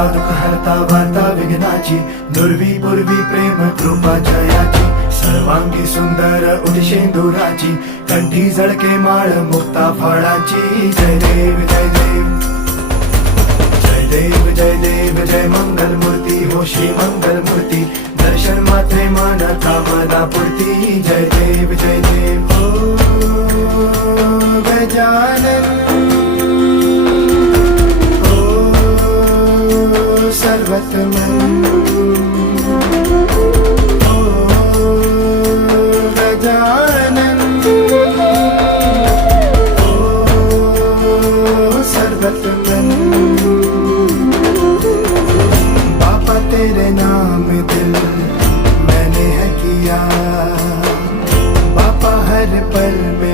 हरता दुःख हरता वार्ता विघ्नाची, दुर्वी पूर्वी प्रेम कृपा जयाची, सर्वांगी सुंदर उदिशेंदुराची, कंठी झळके माळ मुक्ता फळाची. जय देव जय देव जय देव जय देव जय मंगल मूर्ती हो श्री मंगल मूर्ती, दर्शन मात्रे मन कामना पूर्ती. जय देव जय देव हो गजानन हो सर्वतमन हो गजानन हो सर्वतमन. बाबा तेरे नाम दिल मैंने है किया, बाबा हर पल में